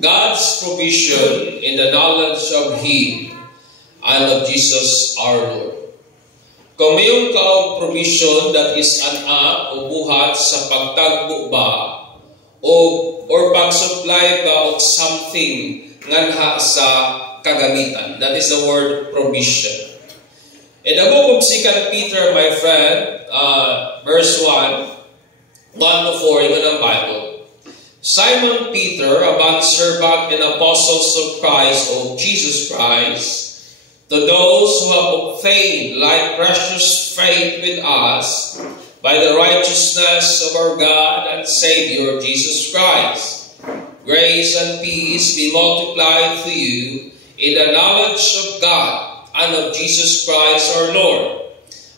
God's provision in the knowledge of Him and of Jesus our Lord. Kung mayroon ka o provision that is anak o buhat sa pagtagbo ba or pag-supply ba of something nganha sa kagamitan. That is the word provision. In the book of 2 Peter, my friend, verse 1 to 4, yun ang Bible. Simon Peter, a bondservant and apostles of Christ, of Jesus Christ, to those who have obtained like precious faith with us by the righteousness of our God and Savior Jesus Christ, grace and peace be multiplied to you in the knowledge of God and of Jesus Christ our Lord.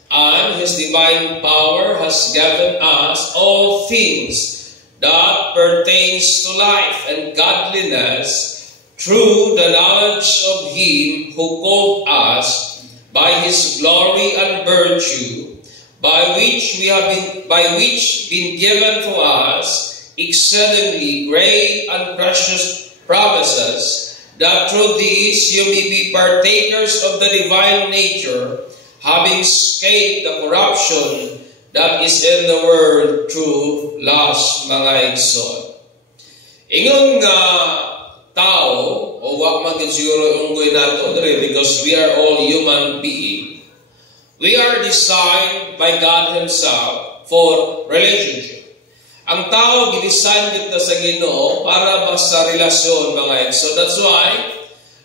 And His divine power has given us all things that pertains to life and godliness through the knowledge of Him who called us by His glory and virtue, by which been given to us exceedingly great and precious promises, that through these you may be partakers of the divine nature, having escaped the corruption that is in the world through lust, mga igsoon. Ingon nga tao, o wak man siguro unggoy nato dere, because we are all human beings. We are designed by God Himself for relationship. Ang tao gidesign kita sa Ginoo para ba sa relasyon, mga igsoon. That's why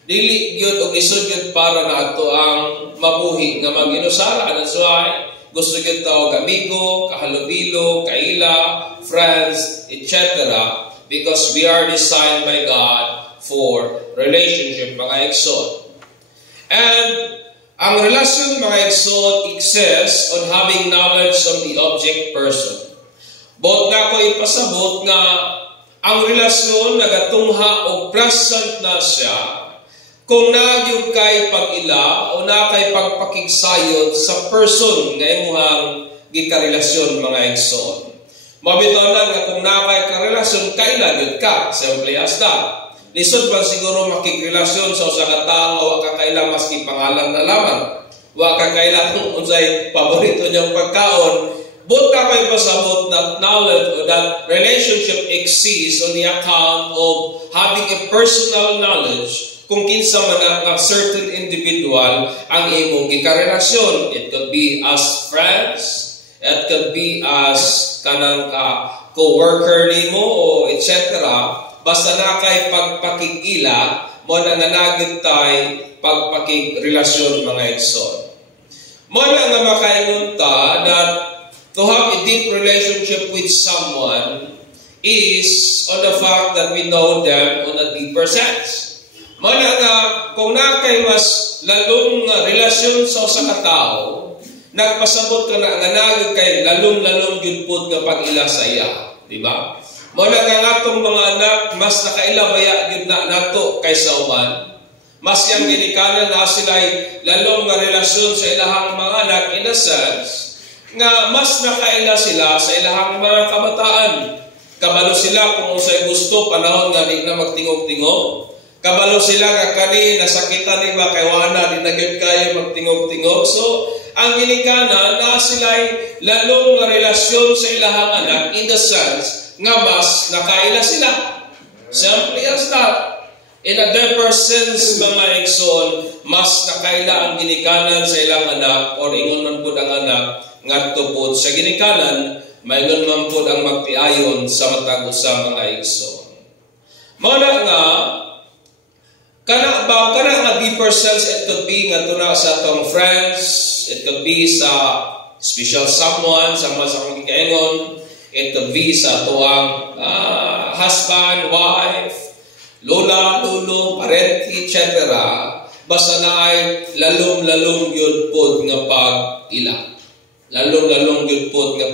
dili gyud og isod gyud para nato ang mabuhi nga mag-inusara. That's why gusto gyud ta og amigo, kahalubilo, kaila, friends, etc. Because we are designed by God for relationship, mga igsoon. And ang relasyon, mga igsoon, exists on having knowledge of the object person. Both na ko ipasabot nga ang relasyon nagatungha o present na siya kung nagyog kay pag-ila o na kay pagpakigsayod sa person nga imuhang gikarelasyon, mga igsoon. Mabitaw lang nga kung na kay karelasyon, kailan ka, simple as that. Lisod ba siguro makikrelasyon sa usa ka tao, wa ka kailang maski pangalan na lamang. Wa ka kailang kung unsay paborito niyang pagkaon. But na kayo pasabot that knowledge or that relationship exists on the account of having a personal knowledge kung kinsa man ang certain individual ang imong gikarelasyon. It could be as friends, it could be as kanang co-worker nimo o etc. Basta na kay pagpakig-ila, mo na nanagid tay pagpakig-relasyon, mga igsoon. Mo na nga makainunta that to have a deep relationship with someone is on the fact that we know them on a deeper sense. Mo na nga kung na kay mas lalong relasyon sa usa ka tawo, nagpasabot ka na nga nagid kay lalong gyud pud nga pag-ila sa iya, di ba? Mula nga natong mga anak, mas nakailabaya yun na nato kaysa uban. Mas yang ginikanan na sila'y lalong nga relasyon sa ilahang mga anak in a sense, nga mas nakaila sila sa ilahang mga kabataan. Kabalo sila kung usay gusto, panahon nga di na magtingog-tingog. Kabalo sila nga kani, nasakitan ni ba kay wana, di na gyud kayo magtingog-tingog. So, ang ginikanan na sila'y lalong nga relasyon sa ilahang anak in the sense, nga mas nakaila sila. Simply as that. In a deeper sense, mga igsoon, mas nakaila ang ginikanan sa ilang anak or ingon man po ang anak ngadto po sa ginikanan, maingon man po ang magtiayon sa matag usa, mga igsoon. Muna nga, kana nga deeper sense, it could be nga tuna sa atong friends, it could be sa special someone, sa mga sa kikaingon, it could be sa tuwang husband, wife, lola, lolo, parenti, etc. Basta na ay lalong yun po nga pag-ila. Lalong yun po nga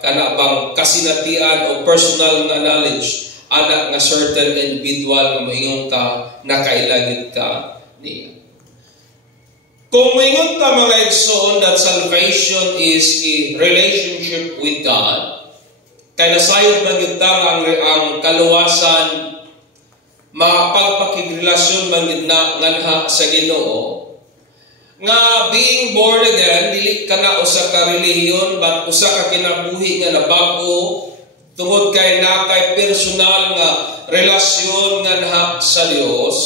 kanabang kasinatian o personal na knowledge anak nga certain individual nga maingon ka, nakailagid ka niya. Kung maingon ta, mga igsoon, that salvation is a relationship with God, kay nasayod man yun ang kaluwasan, mapagpakigrelasyon man yun na nganha sa Ginoo, nga being born again, dili ka na usa ka relihiyon, but usa ka kinabuhi nga nabago, tungod kay nakay personal nga relasyon nga sa Dios.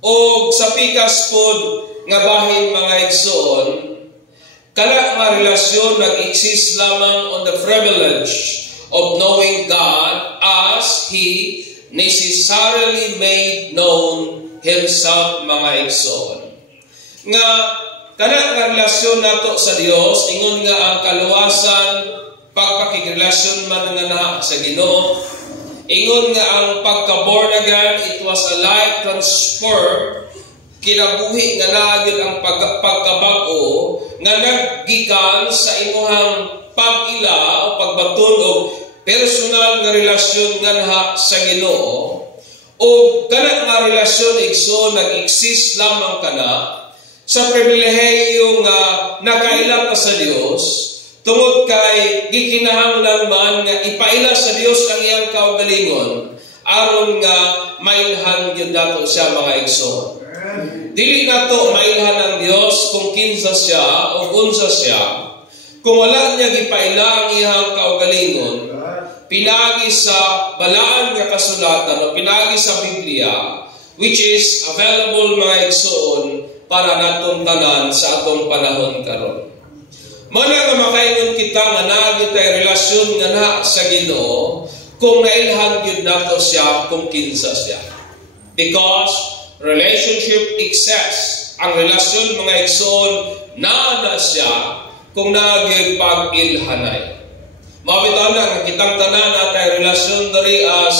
O sa pikas pod nga bahin mga igsoon, kana nga relasyon nag-exist lamang on the privilege of knowing God as He necessarily made known Himself, mga igsoon. Nga kana nga relasyon nato sa Dios, ingon nga ang kaluwasan, pagpakigrelasyon man nga na sa Ginoo, ingon nga ang pagka-born again, it was a life transfer, kinabuhi nga naagid ang pagkabago, nga naggikan sa imuhang pag-ila o pagbaton o personal nga relasyon nga sa Ginoo, o kana nga relasyon igso nag-exist lamang kana sa pribilehiyo nga nakaila ka sa Dios, tungod kay gikinahanglan man nga ipaila sa Dios ang iyang kaugalingon aron nga mailhan gyud nato siya, mga igsoon. Dili nato mailhan ang Dios kung kinsa siya o unsa siya kung wala niya gipaila ang iyang kaugalingon pinagi sa balaan nga kasulatan o pinagi sa Biblia, which is available, mga igsoon, para natong tanan sa atong panahon karon. Muna nga makaingon kita nga naagit tay relasyon nga na sa Ginoo kung nailhan gyud nato siya kung kinsa siya. Because relationship exists. Ang relasyon, mga igsoon, na siya kung naagit pag-ilhanay. Mabitaw na nga kitang tanan natay relasyon dari as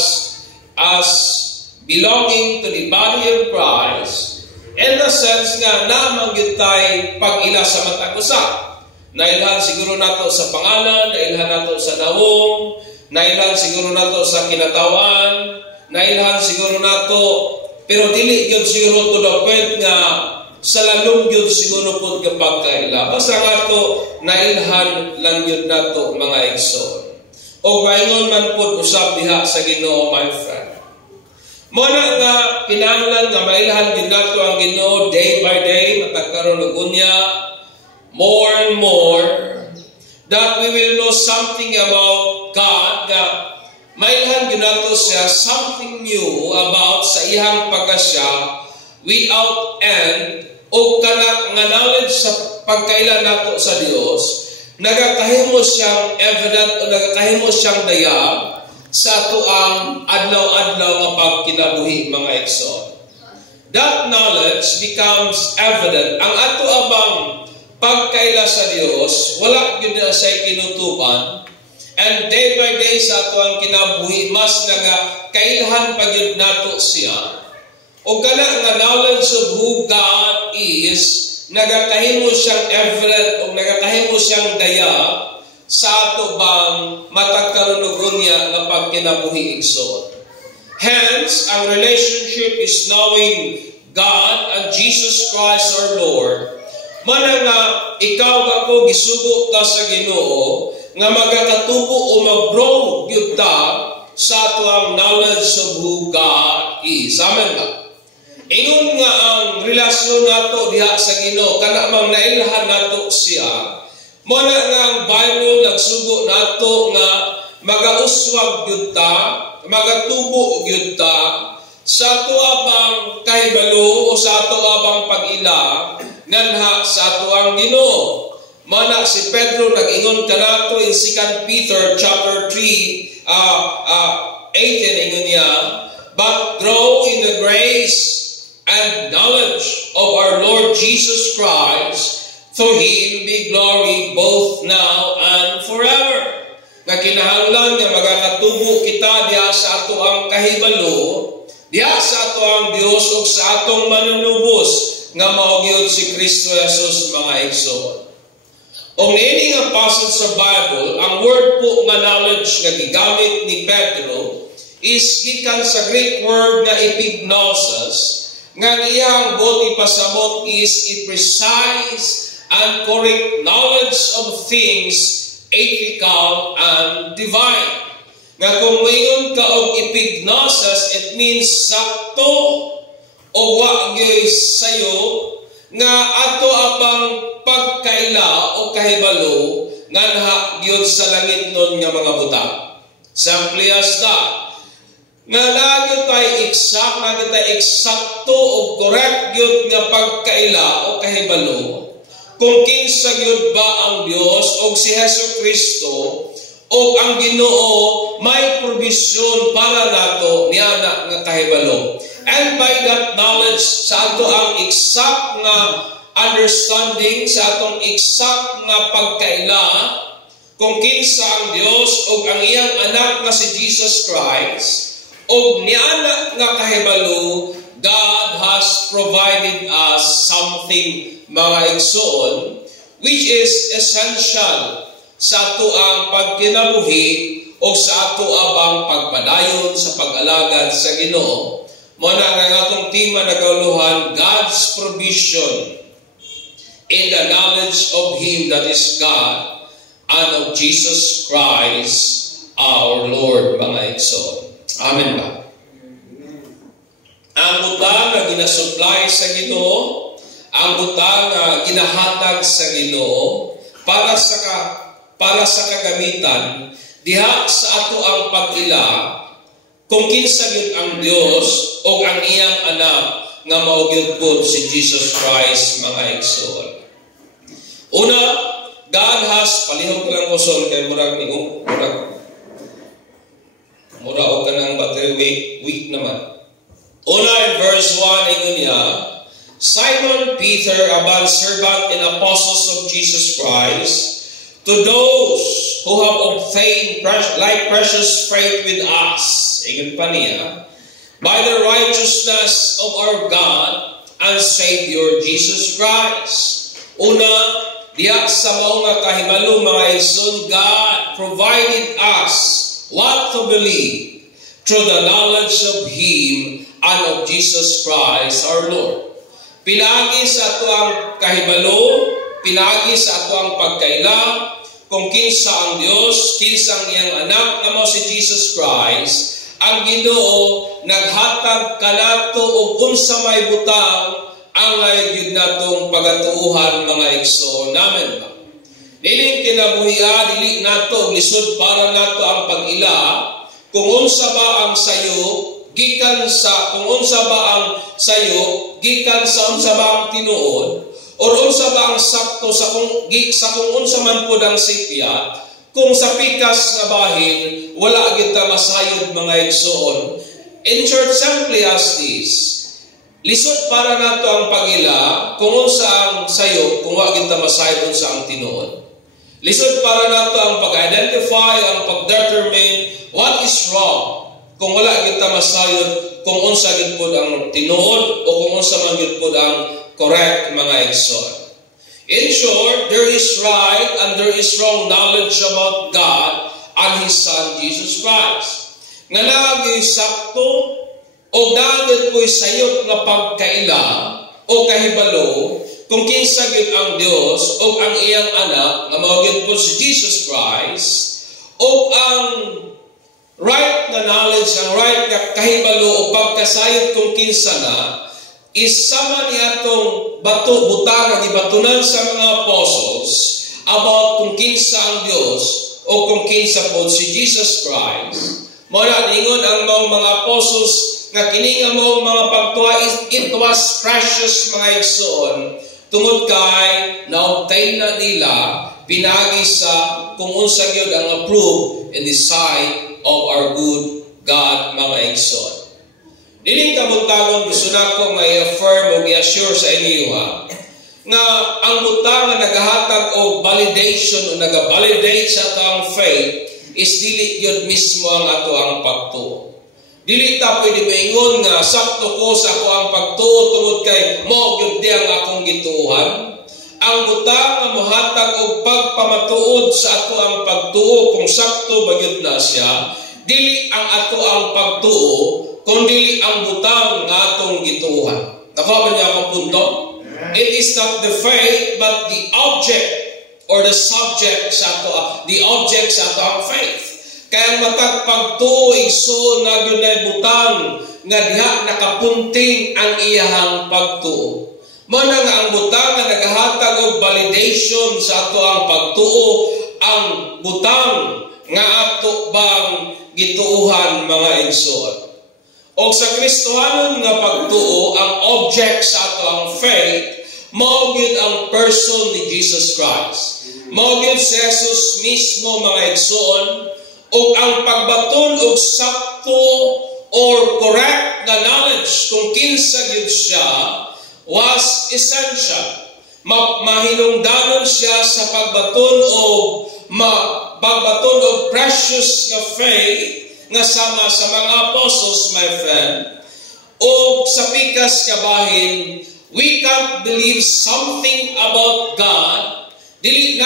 belonging to the body of Christ, in the sense nga namang gyud tay pag-ila sa matag usa. Nailhan siguro nato sa pangalan, nailhan nato sa dawong, nailhan siguro nato sa kinatawan, nailhan siguro nato, pero dili gyud siguro to the point nga sa lalong gyud siguro pod nga pagkaila. Basta nga to nailhan lang gyud nato, mga igsoon. O gayon man pod usab diha sa Ginoo, my friend. Muna nga kinahanglan nga mailhan gyud nato ang Ginoo day by day, matagkaron og unya, more and more, that we will know something about God, nga mailhan gyud nato siya something new about sa iyang pagkasya without end, o kana nga knowledge sa pagkaila nato sa Dios nagakahimo siyang evident o nagakahimo siyang dayag sa ato ang adlaw-adlaw nga pagkinabuhi, mga igsoon. That knowledge becomes evident. Ang ato abang pagkaila sa Dios wala gyud na say kinutuban, and day by day sa ato ang kinabuhi mas nagakailhan pa gyud nato siya. O kana nga knowledge of who God is, nagakahimo siyang evident o nagakahimo siyang daya sa ato bang matag karon niya nga pagkinabuhi, igsoon. Hence, ang relationship is knowing God and Jesus Christ our Lord. Mana nga ikaw ako gisugo ka sa Ginoo nga magakatubo o mag-grow gyud ta sa ato ang knowledge of who God is. Amen ba? Ingon nga ang relasyon nato diha sa Ginoo kana mang nailhan nato siya. Muna nga ang Bible nagsugo nato nga magauswag gyud ta, magatubo gyud ta sa ato abang kahibalo o sa ato abang pag-ila nganha sa ato ang Ginoo. Mana si Pedro nag-ingon kanato in 2 Peter chapter 3 18, ingon niya, but grow in the grace and knowledge of our Lord Jesus Christ, through Him be glory both now and forever. Nga kinahanglan nga magakatubo kita diha sa ato ang kahibalo, diha sa ato ang Dios ug sa atong manunubos nga mao gyud si Kristo Jesus, mga igsoon. O ini nga passage sa Bible, ang word po nga knowledge nga gigamit ni Pedro is gikan sa Greek word nga epignosis, nga iyang boti pasabot is a precise and correct knowledge of things ethical, and divine. Nga kung mayon ka og epignosis, it means sakto o wagyoy sayo nga ato abang pagkaila o kahibalo nga nahagyod sa langit nun nga mga butang. Simply as that. Nga lagi tayo exact, lagi tayo eksakto o correct yun nga pagkaila o kahibalo kung kinsa yun ba ang Diyos o si Hesus Kristo o ang Ginoo may provision para nato niya nga kahibalo. And by that knowledge, sa ato ang exact nga understanding, sa atong exact nga pagkaila, kung kinsa ang Diyos o ang iyang anak nga si Jesus Christ, o niana nga kahibalo, God has provided us something, mga igsoon, which is essential sa ato ang pagkinabuhi o sa ato abang pagpadayon sa pag-alagad sa Ginoo. Muna nga atong tema nagauluhan, God's provision in the knowledge of Him that is God and of Jesus Christ our Lord, mga igsoon. Amen ba? Ang butang na ginasupply sa Ginoo, ang butang na ginahatag sa Ginoo para sa kagamitan diha sa ato ang pag-ila kung kinsa gyud ang Dios o ang iyang anak nga mao gyud po si Jesus Christ, mga igsoon. Una, God has palihog lang ko son kay murag o kanang battery weak naman. Una in verse 1 ingon niya, Simon Peter, a bondservant and apostles of Jesus Christ, to those who have obtained like precious faith with us, ingon pa niya, by the righteousness of our God and Savior Jesus Christ. Una, diya sa mga kahibalo, mga igsoon, God provided us what to believe through the knowledge of Him and of Jesus Christ our Lord. Pinagi sa ato ang kahibalo, pinagi sa ato ang pagkaila, kung kinsa ang Diyos, kinsa ang iyang anak na mo si Jesus Christ, ang Ginoo naghatag kanato og unsa may butang ang layud natong pagatuuhan, mga igsoon namin ba. Diling kinabuhia, dili nato lisod para nato ang pag-ila kung unsa ba ang sayo gikan sa unsa ba ang tinuod o unsa ba ang sakto sa kung unsa man pud ang sipya, kung sa pikas nga bahin wala kita masayod, mga igsoon. In short, simply as this, lisod para nato ang pag-ila kung unsa ang sayo kung wa kita masayod unsa ang tinuod. Lisod para nato ang pag-identify, ang pag-determine what is wrong kung wala kita masayod kung unsa gid pud ang tinuod o kung unsa man gid pud ang correct, mga igsoon. In short, there is right and there is wrong knowledge about God and His Son, Jesus Christ. Nga lagi sakto o dagit ko'y sayop nga pagkaila o kahibalo kung kinsa gyud ang Dios o ang iyang anak nga mao gyud po si Jesus Christ o ang right na knowledge, ang right na kahibalo o pagkasayop kung kinsa na isama niyatong butang nga gibatunan sa mga apostles about kung kinsa ang Dios o kung kinsa po si Jesus Christ. Muna ningon ang mga apostles nga kini nga mga pagtuwa, it was precious, mga igsoon, tungod kay na-obtain na nila pinagi sa kung unsa gyud ang approved in the sight of our good God, mga igsoon. Dining kabuntagon gusto nako nga i-affirm o i-assure sa inyo nga ang butang nga nagahatag og validation o naga-validate sa atong faith is dili gyud mismo ang ato ang pagtuo. Dili ta pwede maingon nga sakto ko sa ako ang pagtuo tungod kay mao gyud di ang akong gituohan. Ang butang nga mohatag og pagpamatuod sa ato ang pagtuo kung sakto ba gyud na siya, dili ang ato ang pagtuo kundi ang butang nga atong gituohan. Nakuha ba niya akong punto? It is not the faith but the object or the subject sa ato, the object sa ato ang faith. Kaya matag pagtuo igsoon nga gunay butang nga diha nakapunting ang iyahang pagtuo. Mao na nga ang butang nga nagahatag og validation sa ato ang pagtuo, ang butang nga ato bang gituuhan mga igsoon. O sa Kristohanon nga pagtuo, ang object sa ato ang faith, mao gyud ang person ni Jesus Christ. Mao gyud si Jesus mismo mga igsoon, ug ang pagbaton og sakto or correct nga knowledge kung kinsa gyud siya was essential. Mahinungdanon siya sa pagbaton og precious nga faith nga sama sa mga apostles, my friend. O sa pikas nga bahin, we can't believe something about God, dili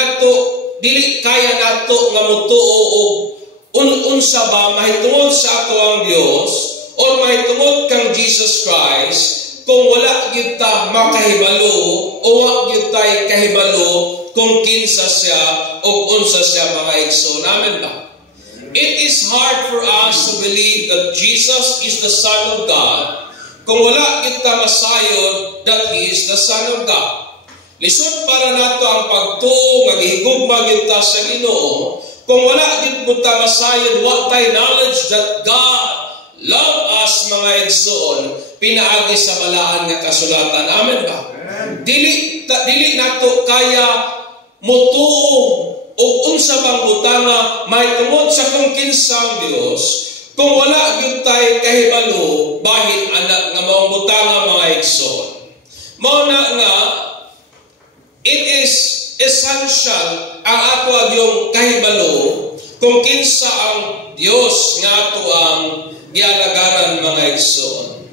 kaya nato nga motuo og unsa ba mahitungod sa ato ang Dios or mahitungod kang Jesus Christ kung wala gyud ta makahibalo o wa gyud tay kahibalo kung kinsa siya o unsa siya mga igsoon namin ba. It is hard for us to believe that Jesus is the Son of God kung wala kita masayod that He is the Son of God. Lisod para nato ang pagtuo nga gihigugma kita sa Ginoo kung wala kita masayod wa tay knowledge that God love us mga igsoon pinaagi sa balaan nga kasulatan. Amen ba? Dili nato kaya motuo o unsa bang butanga mahitungod sa kung kinsa ang Dios kung wala gyud tay kahibalo bahin anak nga maong butanga mga igsoon. Mao na nga it is essential ang ato agyong kahibalo kung kinsa ang Dios nga ato ang gialagaran mga igsoon.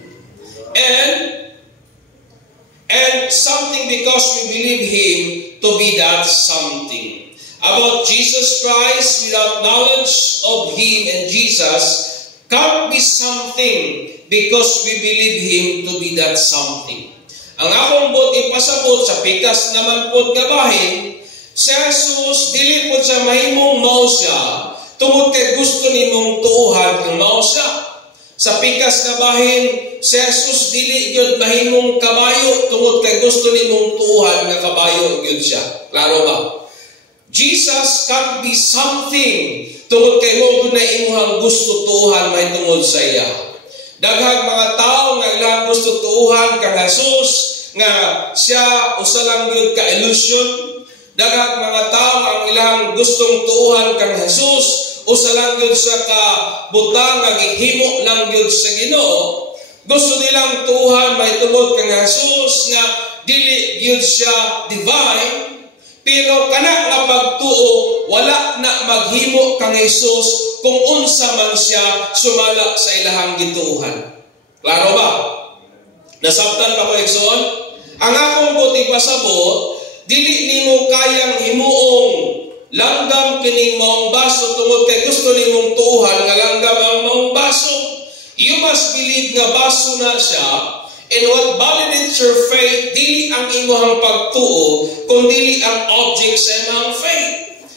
And something because we believe Him to be that something. About Jesus Christ, without knowledge of Him and Jesus, can't be something because we believe Him to be that something. Ang akong bot ipasabot sa pikas naman po gabahin, si Jesus, dili po siya mahimong mao siya, tungod kay gusto nimong tuuhan kung mao siya. Sa pikas gabahin, si Jesus, dili yun mahimong kabayo, tungod kay gusto nimong tuuhan nga kabayo yun siya. Klaro ba? Jesus can't be something tungod kay mo na imuhang gusto tuuhan may tungod sa iya. Daghang mga tao nga ilang gusto tuuhan kang Jesus nga siya usa lang gyud ka illusion. Daghang mga tao ang ilang gustong tuuhan kang Jesus usa lang gyud siya ka butang nga gihimo lang gyud sa Ginoo. Gusto nilang tuuhan may tungod kang Jesus nga dili gyud siya divine. Pero kana nga pagtuo, wala na maghimo kang Jesus kung unsa man siya sumala sa ilahang gituuhan. Klaro ba? Nasabtan ba ko, igsoon? Ang akong buti pasabot, dili nimo kayang himuong langgam kining maong baso tungod kay gusto nimong tuuhan nga langgam ang maong baso. You must believe nga baso na siya. And what validates your faith, dili ang imong pagtuo, kundi ang object sa imong faith.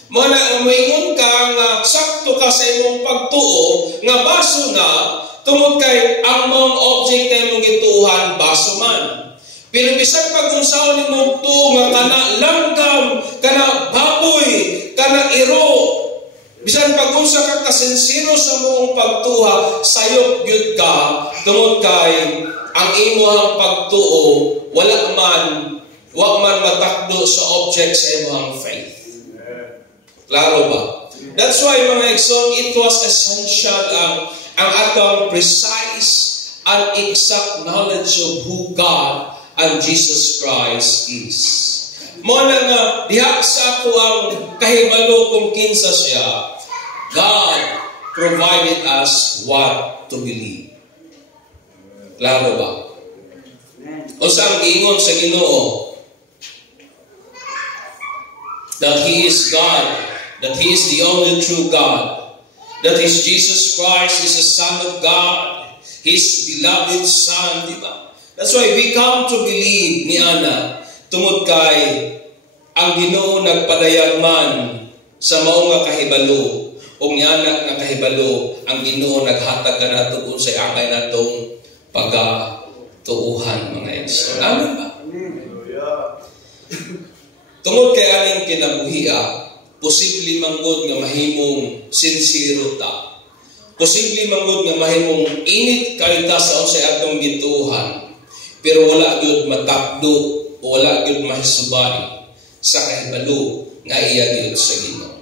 Mana ang moingon ka nga sakto ka sa imong pagtuo, nga baso na, tungod kay ang mong object na imong gituuhan, baso man. Pero bisan pag unsaon nimong tuo, nga kana langgam, kana baboy, kana iro, bisan pag unsa ka kasinsino sa mong pagtuha, sayop gyud ka, tungod kay ang imong pagtuo wala man matakdo sa object sa imong faith. Klaro ba? That's why mga igsoon, it was essential ang atong precise and exact knowledge of who God and Jesus Christ is. Mo na nga diha sa ato ang kahibalo kung kinsa siya, God provided us what to believe. Klaro ba? O saan giingon sa Ginoo? That He is God, that He is the only true God, that His Jesus Christ is the Son of God, His beloved Son, di ba? That's why we come to believe ni Ana, tungod kay ang Ginoo nagpadayag man sa mao nga kahibalo, o anak nga kahibalo, ang Ginoo naghatag kanato kung sa angay natong pagatuuhan, mga igsoon. Amen ba? Tungod kay aning kinabuhia, posible manggod nga mahimong sincere ta. Posible manggod nga mahimong init kayo ta sa unsay atong gituuhan, pero wala gyud matakdo o wala gyud mahisubay sa kahibalo nga iya gyud sa Ginoo.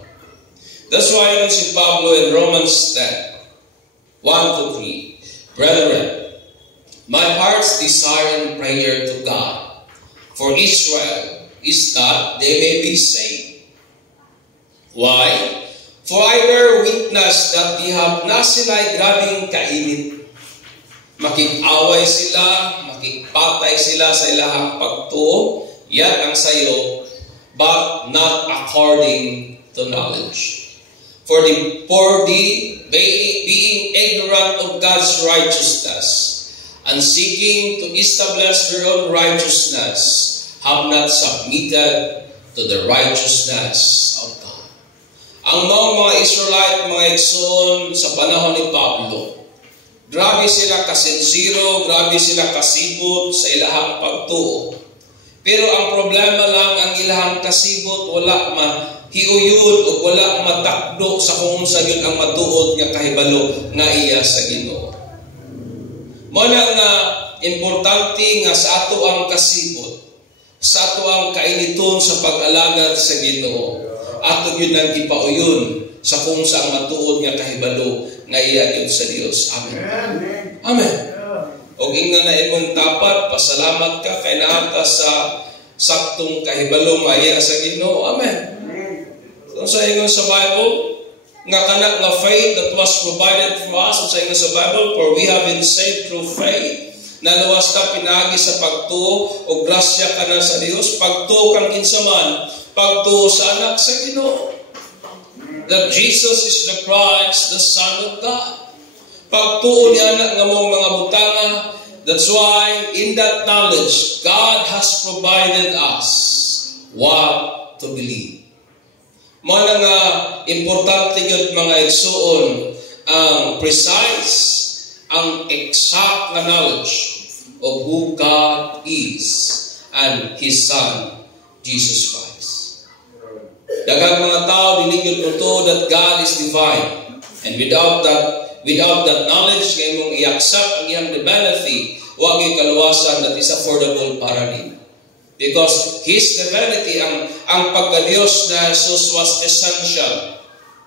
That's why si Pablo in Romans 10, 1-3, Brethren, my heart's desire and prayer to God for Israel is that they may be saved. Why? For I bear witness that di have na sila'y grabing kainit. Makik-away sila, makikpatay sila sa ilahang pagtuo, yan ang sayo, but not according to knowledge. For the being ignorant of God's righteousness and seeking to establish their own righteousness, have not submitted to the righteousness of God. Ang mga Israelite, mga igsoon sa panahon ni Pablo, grabe sila kasinsiro, grabe sila kasibot sa ilahang pagtuo. Pero ang problema lang, ang ilahang kasibot, wala hiuyod o wala matakdo sa kung sa yun ang matuod nga kahibalo nga iya sa Ginoo. Muna nga importante nga sa ato ang kasibot, sa ato ang kainiton sa pag-alagad sa Ginoo, ato yun ang ipauyon sa kung sa ang matuod nga kahibalo nga iya yun sa Dios. Amen. Amen. O ingna na imong tapat, pasalamat ka kay naata sa saktong kahibalo nga iya sa Ginoo. Amen. Kung sa ingon sa Bible, nga kanak nga faith that was provided for us, kung sa ingon sa Bible, for we have been saved through faith, na luwas ta pinagi sa pagtuo o grasya ka na sa Dios, pagtuo kang kinsaman, pagtuo sa anak sa Ginoo. That Jesus is the Christ, the Son of God. Pagtuo niya anak nga mong mga butanga. That's why in that knowledge, God has provided us what to believe. Mga nga importante yun mga igsoon, ang precise, ang exact na knowledge of who God is and His Son, Jesus Christ. Daghang mga tao dinigod to that God is divine, and without that knowledge, kay mong i-accept ang iyang divinity, huwag yung kaluwasan that is affordable para nila. Because His divinity, ang pagka-Diyos na Jesus was essential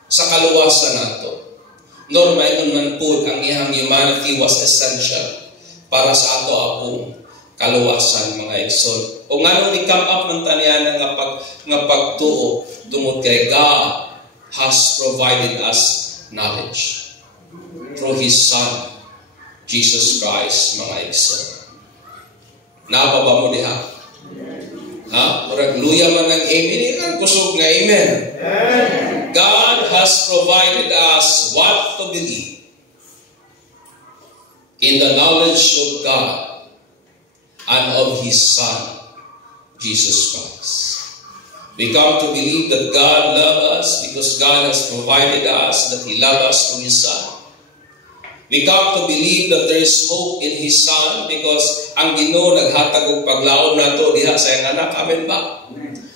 sa kaluwasan nato. Nor mayroon man po ang iyang humanity was essential para sa ato akong kaluwasan, mga igsoon. O nga nung i-come up ng tanian nga pagtuo, tungod kay God has provided us knowledge through His Son, Jesus Christ, mga igsoon. Napaba mo diha? Ha? Murag luya man ng amen. Ang kusog nga amen. God has provided us what to believe in the knowledge of God and of His Son, Jesus Christ. We come to believe that God loves us because God has provided us, that He loves us through His Son. We come to believe that there is hope in His Son because ang Ginoo naghatag og paglaom nato diha sa iyang anak. Amen ba?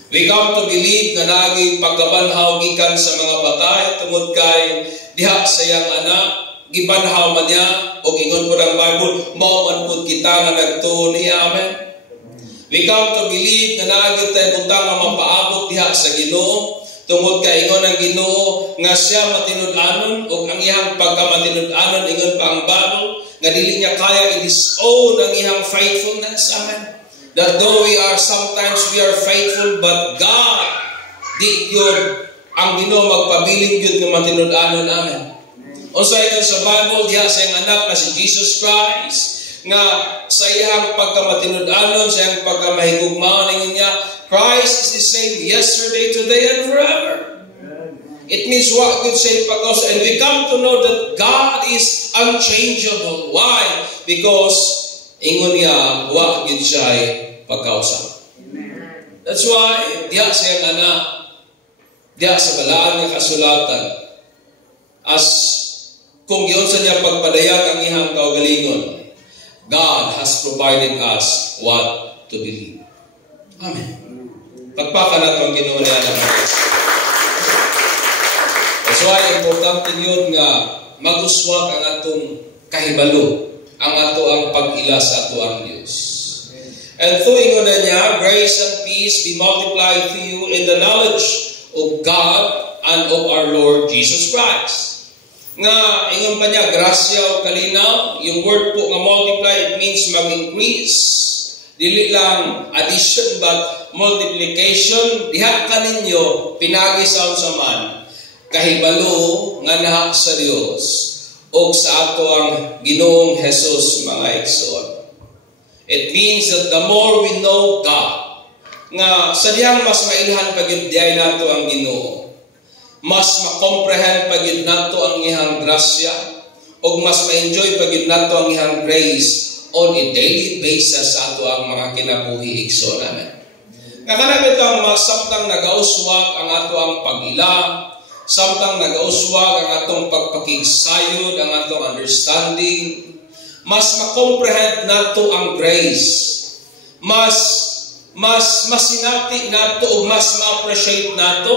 We come to believe na naging pagkabanhaw gikan sa mga batay tungod kay diha sa iyang anak, gibanhaw man niya o ingon po ng Bible, mao man pud kita nga nagtuo niya. Amen. We come to believe na naging tayo butang nga mapaabot diha sa Ginoo tungod kay ingon ang Ginoo nga siya matinud-anon o ang iyang pagkamatinud-anon ingon pa ang Bible nga dili niya kaya i-disown ang iyang faithfulness. Amen. That though we are faithful, but God di yun ang Ginoo magpabiling yun nga matinud-anon. Amen. Unsa ito sa Bible diha sa iyang anak na si Jesus Christ nga sa iyang pagkamatinud-anon, sa iyang pagkamahigugmaon ingon niya, Christ is the same yesterday, today, and forever. It means what good say pagkos, and we come to know that God is unchangeable. Why? Because ingon niya, wa gid siya pagkausa. That's why, diya siyang anak, diya sa balaan ng kasulatan, as kung yun sa niya pagpadayag ang ihang kaugalingon, God has provided us what to believe. Amen. Pagpaka na itong Ginoo niya na Christ. That's why, importante yun nga mag-uswag ang atong kahibalo, ang ato ang pag-ila sa ato ang Diyos. And through ingon na niya, grace and peace be multiplied to you in the knowledge of God and of our Lord Jesus Christ. Nga, ingon pa niya, grasya o kalinaw, yung word po nga multiply, it means mag-increase. Dili lang addition, but multiplication. Diha ka ninyo, pinagi sa man, kahibalo nga naha sa Dios o sa ato ang Ginoong Jesus, mga igsoon. It means that the more we know God, nga sa diyang mas mailhan pag-ibdiyay nato ang Ginoo, mas makomprehend pag-ibd nato ang ihang grasya, o mas ma-enjoy pag-ibd nato ang ihang grace on a daily basis sa ato ang mga kinabuhi igsoon namin. Kakanapit ang samtang nagauswag ang ato ang pag-ila, samtang nagauswag ang atong pagpakigsayod, ang atong understanding, mas makomprehend nato ang grace, mas masinati nato o mas ma-appreciate nato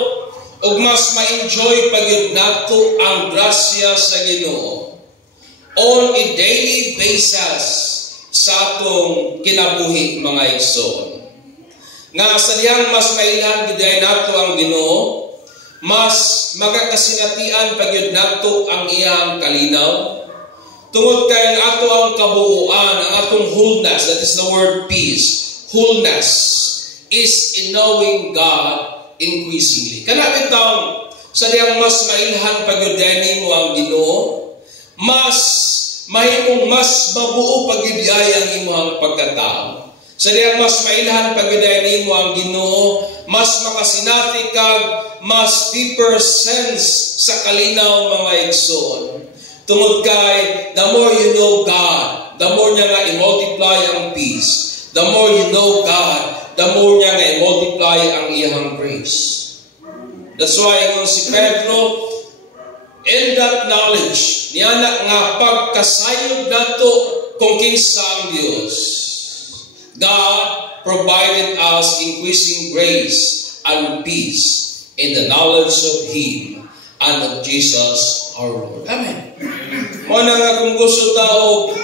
o mas ma-enjoy pag-yun nato ang grasya sa Ginoo on a daily basis sa atong kinabuhi, mga igsoon. Nga sa diyang mas mailhan giday nato ang Ginoo, mas magakasinatian pag-yun nato ang iyang kalinaw, tungod kay ang ato ang kabuuan, ang atong wholeness, that is the word peace. Wholeness is in knowing God increasingly. Kanapit taong sa diyang mas mailhan pag-yudayin mo ang Ginoo, mas mahimong mas mabuo pag-ibiyay ang imong pagkatao. Sa diyang mas mailhan pag-yudayin mo ang Ginoo, mas makasinati kag mas deeper sense sa kalinaw, mga igsoon. Tungod kay, the more you know God, the more niya nga i-multiply ang peace. The more you know God, the more niya nga i-multiply ang iyang grace. That's why si Pedro, in that knowledge, niya nga pagkasayod nato kung kinsa ang Diyos, God provided us increasing grace and peace in the knowledge of Him and of Jesus our Lord. Amen. Muna nga kung gusto tao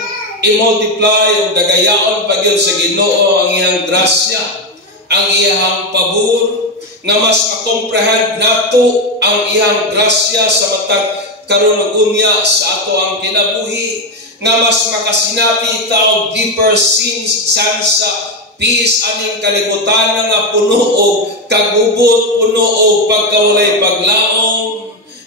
i-multiply o dagayaon pag yun sa Ginoo ang iyang grasya, ang iyang pabor, nga mas makomprehend nato ang iyang grasya sa matag karunugunya sa ato ang kinabuhi, nga mas makasinati tao deeper sense sa peace aning kalibutan nga puno o kagubot, puno o pagkawalay paglaom.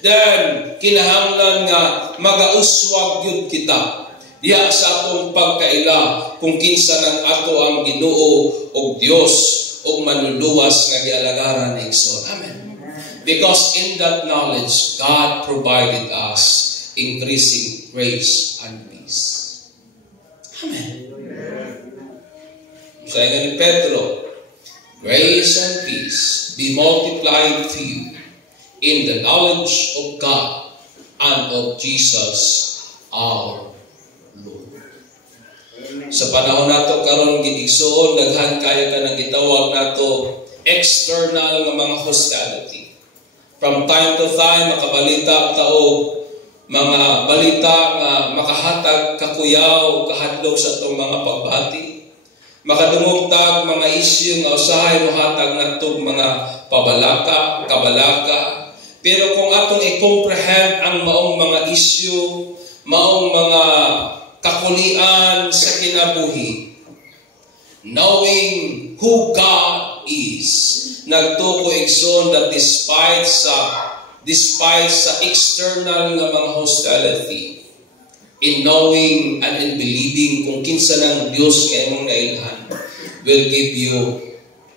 Then, kinahanglan nga magauswag yun kita diya sa atong pagkaila kung kinsa ng ato ang Ginoo o Dios o manluluwas nga gialagaran ni igsoon. Amen. Because in that knowledge, God provided us increasing grace and peace. Amen. Sabi nga ni Pedro, grace and peace be multiplied to you in the knowledge of God and of Jesus our Lord. Sa panahon nato karon gidigsoon, daghan kayo ka nang gitawag nato external nga mga hostility. From time to time makabalita tao mga balita nga makahatag kakuyaw kahadlok sa atong mga pagbati. Makadungog-tag mga isyu nga usahay mohatag natog mga pabalaka, kabalaka. Pero kung atong i-comprehend ang maong mga isyu, maong mga kakulian sa kinabuhi, knowing who God is, nagtuko igsoon that despite sa external nga mga hostility, in knowing and in believing kung kinsa ng Diyos nga imong nailhan will give you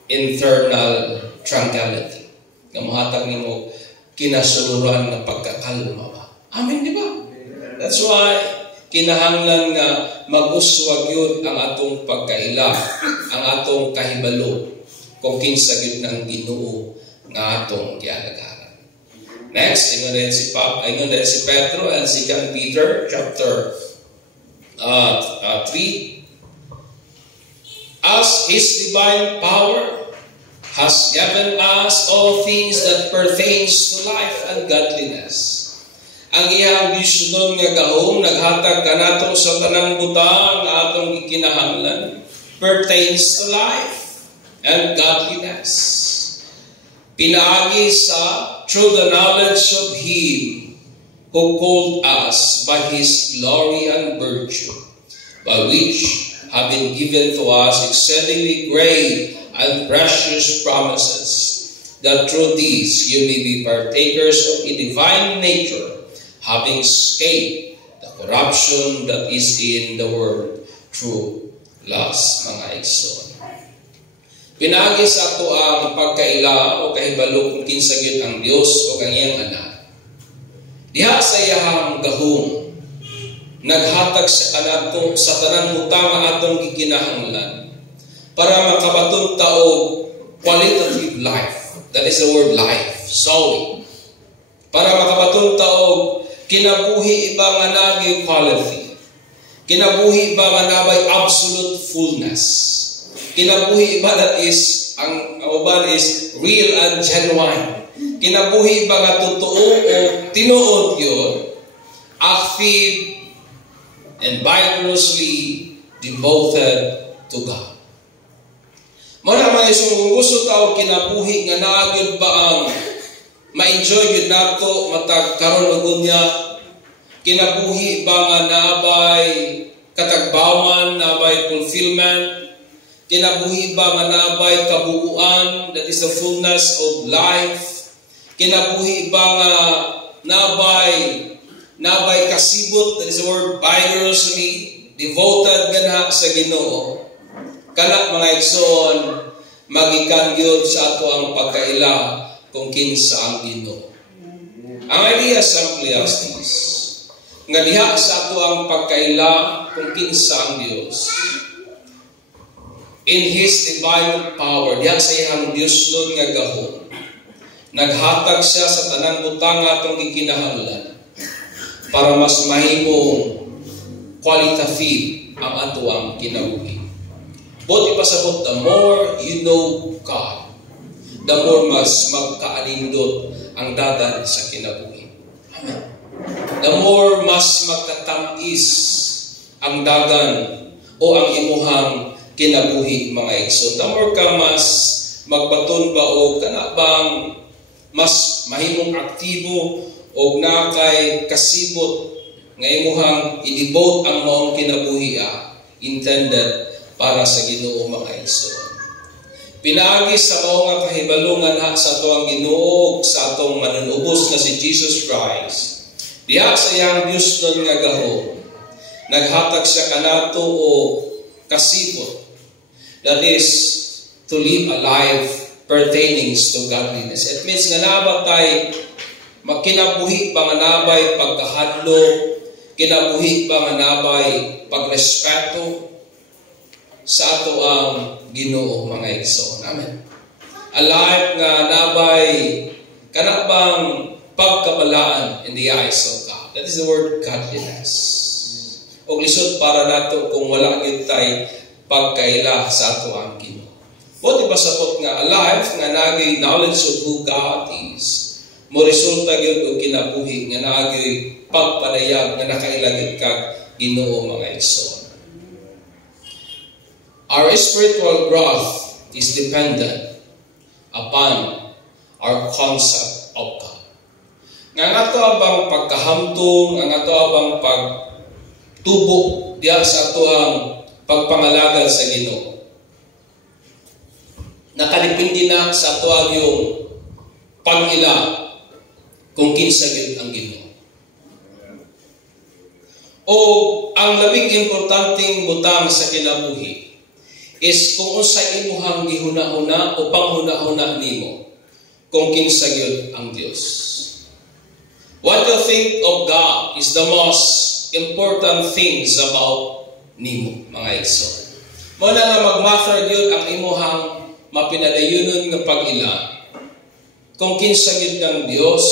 internal tranquility. Nga mahatag nimo kinasuluran nga pagkakalma ba. Amen, di ba? That's why kinahanglan nga mag-uswag yun ang atong pagkaila, ang atong kahibalo. kung kinsa gyud ng Ginoo nga atong gialagaran. Next, ingon din si Pedro and 2 Peter chapter 3. As His divine power has given us all things that pertains to life and godliness. Ang iyang bisyon nga gahom naghatag kanato sa tanang butang nga atong gikinahanglan pertains to life and godliness. Pinaagi sa through the knowledge of Him who called us by His glory and virtue, by which have been given to us exceedingly great and precious promises, that through these you may be partakers of a divine nature, having escaped the corruption that is in the world through lust, mga igsoon. Pinagi sa ato ang pagkaila o kahibalo kung kinsa gyud ang Dios o ang iyang anak. Diha sa iyang gahom naghatag sa kanato sa tanang butang nga atong gikinahanglan para makabaton ta og qualitative life. That is the word life, solely. Para makabaton ta og kinabuhi iba nga nagay quality. Kinabuhi iba nga nabay absolute fullness. Kinabuhi iba that is, ang uban is real and genuine. Kinabuhi iba nga totoo o tinuod yun, active and vigorously devoted to God. Muna may kung gusto tao kinabuhi nga naagod ba ang ma-enjoy yun nato matag karon og unya, kinabuhi ba nga naabay katagbawan, naabay fulfillment, kinabuhi ba nga naabay kabuuan, that is the fullness of life, kinabuhi ba nga naabay kasibot, that is the word vigorously devoted ganha sa Ginoo. Kana mga igsoon magikan gyud sa ato ang pagkaila kung kinsa ang Ginoo. Ang idea sa Ecclesiastes nga diha sa ato ang pagkaila kung kinsa ang Dios. In His divine power, diha sa iyang Dios nun nga gahom, naghatag siya sa tanang butang nga atong gikinahanglan para mas mahimong qualitative ang ato ang kinabuhi. But ipasabot, the more you know God, the more mas magkaalindot ang dagan sa kinabuhi. Amen. The more mas magkatamis ang dagan o ang imuhang kinabuhi, mga igsoon. The more ka mas magbaton ba o kanabang mas mahimong aktibo o nakay kasibot nga imuhang i-devote ang maong kinabuhi intended para sa Ginoo, mga igsoon. Pinaagi sa mao nga kahibalungan sa ato ang Ginoo sa atong manunubos na si Jesus Christ. Diha sa iyang Dios nun nga gahom, naghatag siya kanato o kasipot, that is to live a life pertaining to godliness. It means nga nabatay makinabuhi pa nga nabay pagkahadlo, kinabuhi pa nga nabay pagrespeto sa ato ang Ginoo, mga igsoon. Amen. A life nga nabay kanabang pagkabalaan in the eyes of God. That is the word godliness. O lisod para nato kung wala gyud tay pagkaila sa ato ang Ginoo. What iba sapot nga a life nga nagay knowledge of who God is, mo resulta gyud og kinabuhi nga nagay pagpadayag nga nakailagid kag Ginoo, mga igsoon. Our spiritual growth is dependent upon our concept of God. Nga ato abang pagkahamtong, nga ato abang pagtubo diya sa ato ang pagpangalagad sa Ginoo. Nakadepende na sa ato ang yung pag-ila kung kinsa gyud ang Ginoo. O ang labing importanteng butang sa kinabuhi is kung unsa imuhang gihuna-huna o panghuna-huna nimo kung kinsa gyud ang Dios. What you think of God is the most important things about nimo, mga igsoon. Mo na nga mag-matter gyud ang imuhang mapinadayunon nga pag-ila kung kinsa gid kang Dios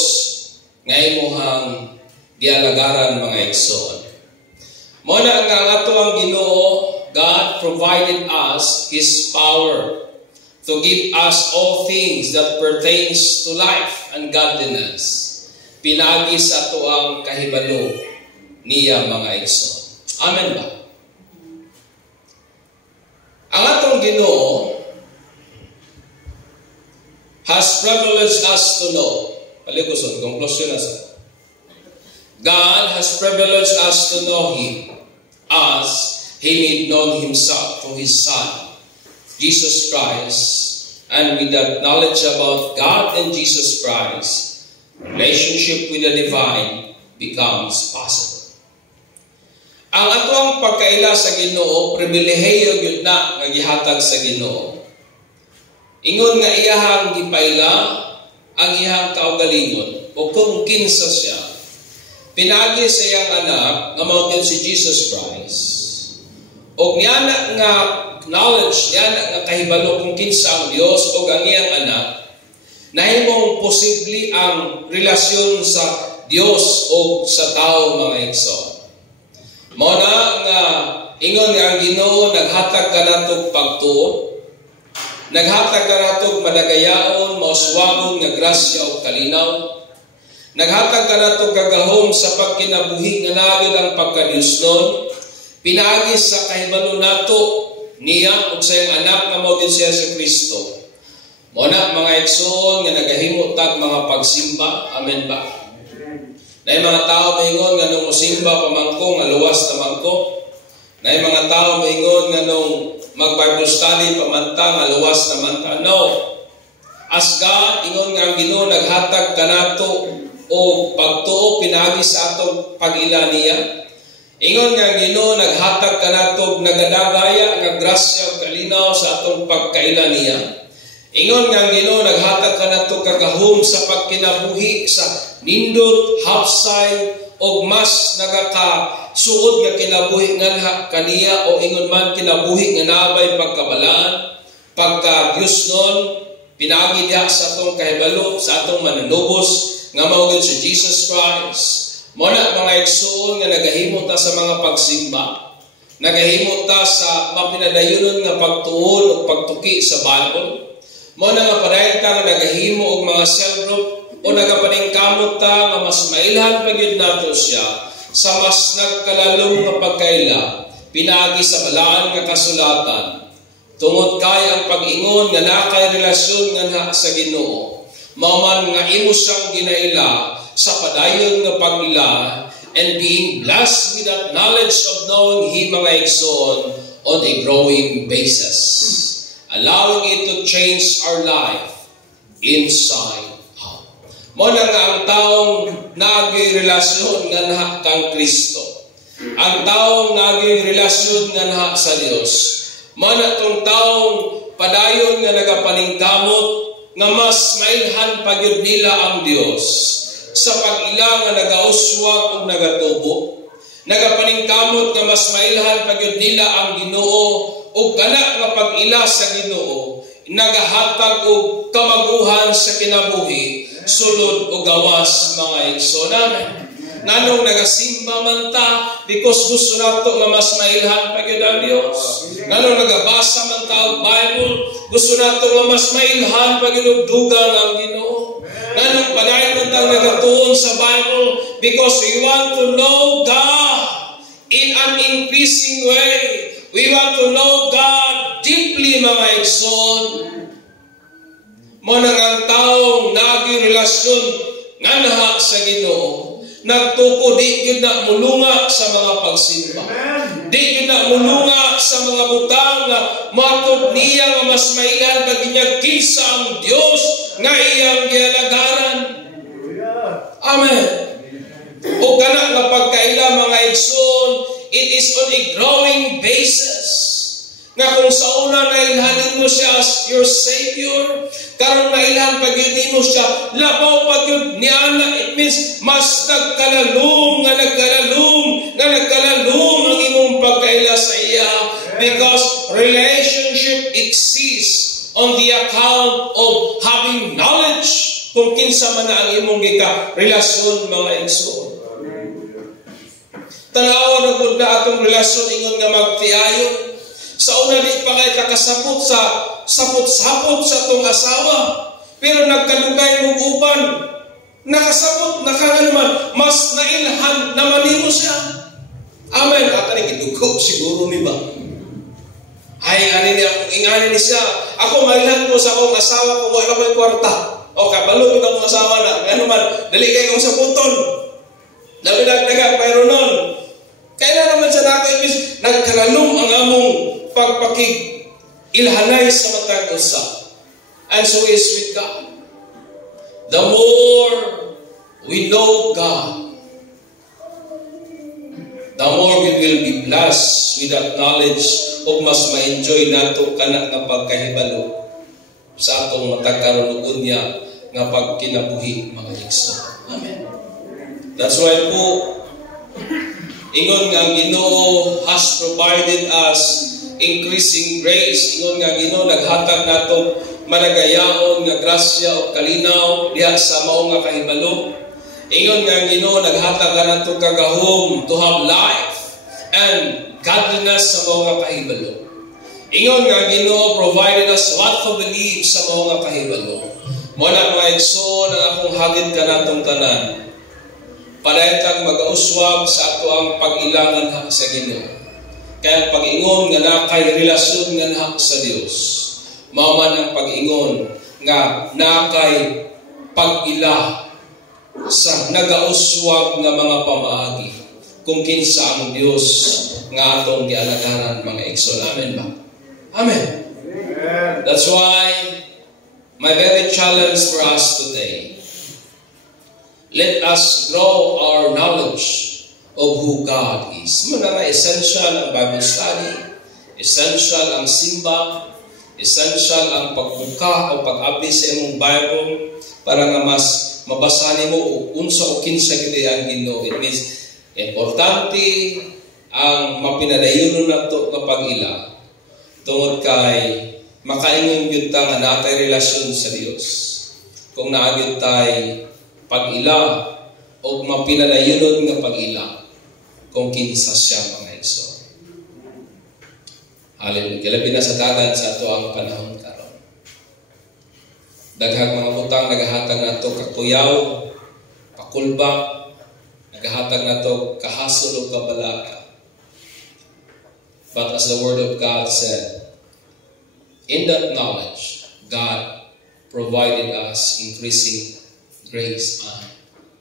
nga imuhang gialagaran mga igsoon. Mao na nga ato ang Ginoo, God provided us His power to give us all things that pertains to life and godliness. Pinagi sa ato ang kahibalo niya mga igsoon. Amen ba? Ang atong Ginoo has privileged us to know. Palikuson, conclusion na sa. God has privileged us to know Him as He made known Himself through His Son, Jesus Christ. And with that knowledge about God and Jesus Christ, relationship with the divine becomes possible. Ang atong pagkaila sa Ginoo, pribilehiyo gyud na nga gihatag sa Ginoo. Ingon nga iyahang gipaila ang iyahang kaugalingon o kung kinsa siya. Pinagi sa iyang anak nga mao si Jesus Christ. O niana nga knowledge, niana nga kahibalo kung kinsa ang Dios o ang iyang anak, nahimong posible ang relasyon sa Dios o sa tao mga igsoon. Mao na nga ingon nga ang Ginoo naghatag kanatog pagtuo, naghatag kanatog madagayaon, mauswagon nga grasya o kalinaw, naghatag kanatog kagahom sa pagkinabuhi nga nagid ang pagkadiosnon, pinaagi sa kahibalo nato niya ug sa iyang anak nga mao siya si Kristo. Mao na mga igsoon nga nagahimo tag mga pagsimba, amen ba? Nay mga tao maingon nga nung musimba pamangko nga luwas na mangko. Nay mga tao maingon nga nung mag-Bible study pamanta nga luwas na manta. No. As God, ingon nga ang Ginoo naghatag kanato o pagtuo pinagi sa atong pag-ila niya. Ingon nga ang Ginoo naghatag kanato nagadagaya nga grasya ug kalinaw sa atong pagkaila niya. Ingon nga ang Ginoo naghatag kanato kagahom sa pagkinabuhi sa nindot, hapsay o mas nagakasuod nga kinabuhi nga kaniya o ingon man kinabuhi nga nabay pagkabalaan, pagka-Diosnon, pinagi diha sa atong kahibalo, sa atong mananubos nga mao gid si Jesus Christ. Mao na mga igsoon nga nagahimo ta sa mga pagsimba, nagahimo ta sa mapinadayonon nga pagtuon o pagtuki sa Bible. Mao na nga padayon ta nga nagahimo og mga cell group o nagapaningkamot ta nga mas mailhan pagyud nato siya sa mas nagkalalong nga pagkaila pinagi sa balaan nga kasulatan tungod kay ang pag-ingon nga nakay relasyon nga sa Ginoo mao man nga imo siyang ginaila sa padayon nga pag-ila and being blessed with that knowledge of knowing Him mga igsoon on a growing basis, allowing it to change our life inside. Mao na nga ang taong naging relasyon nga naha kang Kristo. Ang taong naging relasyon nga naha sa Dios. Mao na tong taong padayon nga nagapaningkamot nga mas mailhan pagyud nila ang Dios sa pag-ila nga nagauswag ug nagatubo. Nagapaningkamot nga mas mailhan pagyud nila ang Ginoo ug kana nga pag-ila sa Ginoo nagahatag og kamaguhan sa kinabuhi sulod o gawas mga igsoon namin. Nganong nagasimba man ta because gusto nato nga mas mailhan pagyud ang Dios. Nganong nagabasa man ta og Bible gusto nato nga mas mailhan pagyud og dugang ang Ginoo. Nganong padayon man ta nagatuon sa Bible because we want to know God in an increasing way. We want to know God deeply mga igsoon. Mo nang ang taong naging relasyon nga naha sa Ginoo, nagtuko di gyud na mulunga sa mga pagsimba. Di gyud na mulunga sa mga butang nga matud niya nga mas mailan pag niya kinsa ang Dios nga iyang gialagaran. Amen. O kana nga pagkaila mga igsoon, it is on a growing basis. Nga kung sa una nailhanin mo siya as your Savior, karon nailhan pagyud mo siya, labaw pagyud niya na, it means mas nagkalalom ang imong pagkaila sa iya because relationship exists on the Kung kinsa man na ang imong relasyon mga igsoon. Tanawa na gud na atong relasyon ingon nga magtiayon. Sa una di pa kay kakasapot sa sapot-sapot sa atong asawa. Pero nagkalugay mong uban. Nakasapot, naman, mas nailhan naman nimo siya. Amen. At gidugo siguro ni ba? Ay, ingani ni siya. Ako mailhan ko sa akong asawa kung wala may kwarta. O kabalo ko akong asawa na. Ano man, dali kayo kong saputon. Nabinagdagan, pero nun. Kaya naman siya nato, nagkalalong ang among pagpakig ilhanay sa matag usa. And so is with God. The more we know God, the more we will be blessed with that knowledge o mas ma-enjoy nato kana nga pagkahibalo sa atong matagkaroon niya nga pagkinabuhi mga igsoon. Amen. That's why po ingon nga Ginoo has provided us increasing grace. Ingon nga Ginoo naghatag nato managayaon nga grasya o kalinaw diha sa mao nga kahibalo. Ingon nga Ginoo naghatag nato kagahom to have life and godliness sa mao nga kahibalo. Ingon nga Ginoo provided us what to believe sa mao nga kahibalo. Mo na mga igsoon ang akong hagit kanatong tanan. Padaytang mag-uswag sa ato ang pag-ilangan sa Ginoo. Kaya pag-ingon nga nakay relasyon nga sa Dios. Mao man ang pag-ingon nga nakay pag-ila sa nagauswag nga mga pamaagi kung kinsa ang Dios nga atong gialagaran mga igsoon. Amen ba? Amen. That's why my very challenge for us today, let us grow our knowledge of who God is. Muna nga essential ang Bible study, essential ang simba, essential ang pagbuka o pag-abli sa imong Bible para nga mas mabasa nimo o unsa o kinsa gid ang Ginoo. It means importante ang mapinadayon nato nga pag-ila tungod kay makaingon gyud ta nga natay relasyon sa Dios. Kung naagid tay pag-ila o mapinadayon nga pag-ila kung kinsa siya mga igsoon. Hallelujah. Labi na sa dagan sa ato ang panahon karon. Daghang mga butang nagahatag nato kakuyaw, pakulba, nagahatag nato kahasol o kabalaka. But as the Word of God said, in that knowledge, God provided us increasing grace and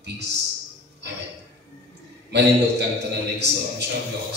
peace. Amen. Manindot kang tanan igsoon. Shalom.